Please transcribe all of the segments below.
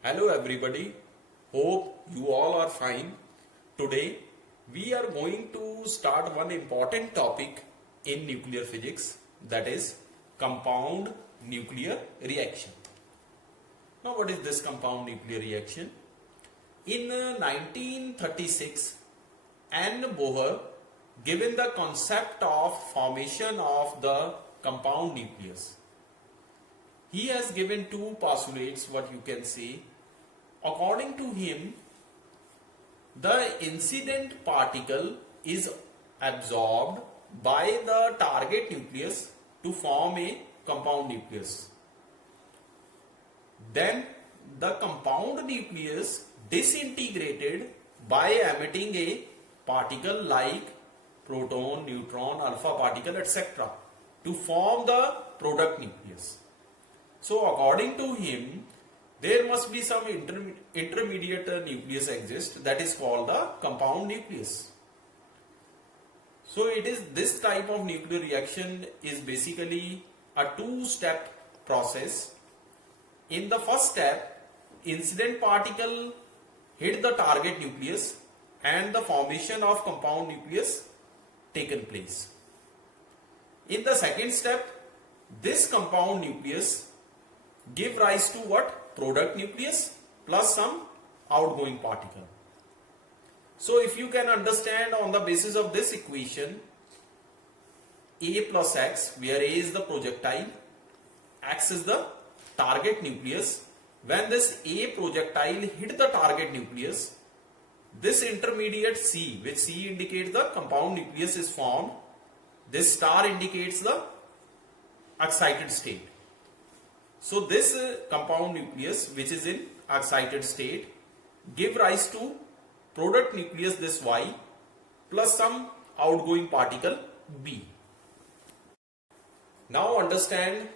Hello everybody, hope you all are fine. Today we are going to start one important topic in nuclear physics, that is compound nuclear reaction. Now what is this compound nuclear reaction? In 1936, Anne Bohr given the concept of formation of the compound nucleus. He has given two postulates, what you can say. According to him, the incident particle is absorbed by the target nucleus to form a compound nucleus. Then the compound nucleus disintegrated by emitting a particle like proton, neutron, alpha particle, etc. to form the product nucleus. So according to him, there must be some intermediate nucleus exist, that is called the compound nucleus. So it is this type of nuclear reaction is basically a two-step process. In the first step, incident particle hit the target nucleus and the formation of compound nucleus taken place. In the second step, this compound nucleus give rise to what? Product nucleus plus some outgoing particle. So if you can understand on the basis of this equation, A plus X, where A is the projectile, X is the target nucleus. When this A projectile hit the target nucleus, this intermediate C, which C indicates the compound nucleus, is formed. This star indicates the excited state. So this compound nucleus, which is in excited state, give rise to product nucleus, this Y, plus some outgoing particle B. Now understand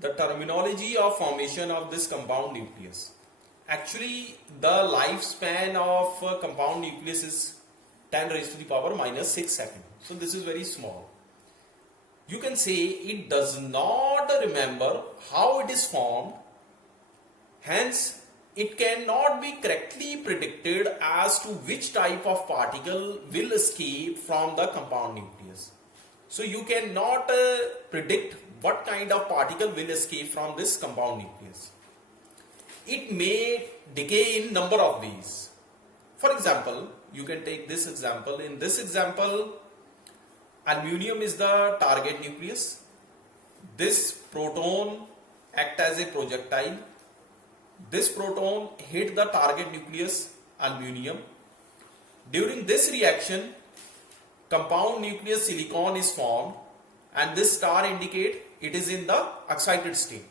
the terminology of formation of this compound nucleus. Actually, the lifespan of compound nucleus is 10 raised to the power minus 6 seconds. So this is very small. You can say it does not remember how it is formed, hence it cannot be correctly predicted as to which type of particle will escape from the compound nucleus. So you cannot predict what kind of particle will escape from this compound nucleus. It may decay in number of ways. For example, you can take this example. In this example, aluminum is the target nucleus. This proton act as a projectile. This proton hit the target nucleus, aluminum. During this reaction, compound nucleus silicon is formed, and this star indicate it is in the excited state.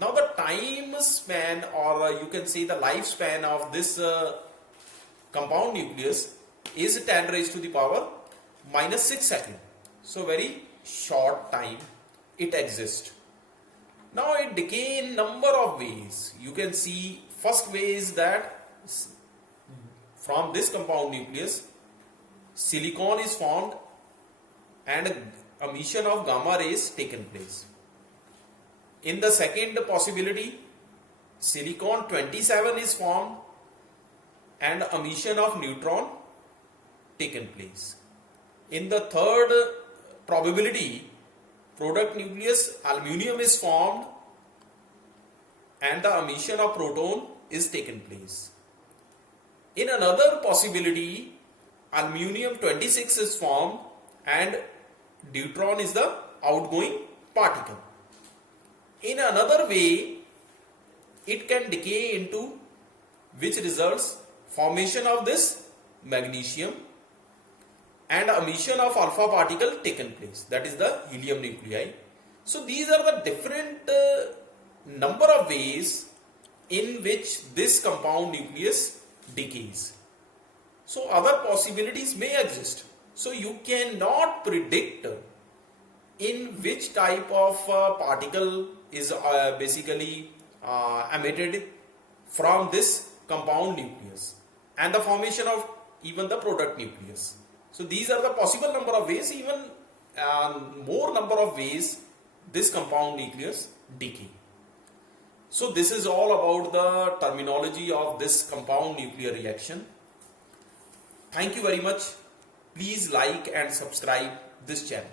Now the time span, or you can say the lifespan of this compound nucleus is 10 raised to the power minus 6 seconds. So very short time it exists. Now it decay in number of ways. You can see first way is that from this compound nucleus silicon is formed and emission of gamma rays taken place. In the second possibility, silicon 27 is formed and emission of neutron taken place. In the third probability, product nucleus aluminum is formed and the emission of proton is taken place. In another possibility, aluminum 26 is formed and neutron is the outgoing particle. In another way, it can decay into which results formation of this magnesium and emission of alpha particle taken place, that is the helium nuclei. So these are the different number of ways in which this compound nucleus decays. So other possibilities may exist. So you cannot predict in which type of particle is basically emitted from this compound nucleus and the formation of even the product nucleus. So these are the possible number of ways, even more number of ways this compound nucleus decay. So this is all about the terminology of this compound nuclear reaction. Thank you very much. Please like and subscribe this channel.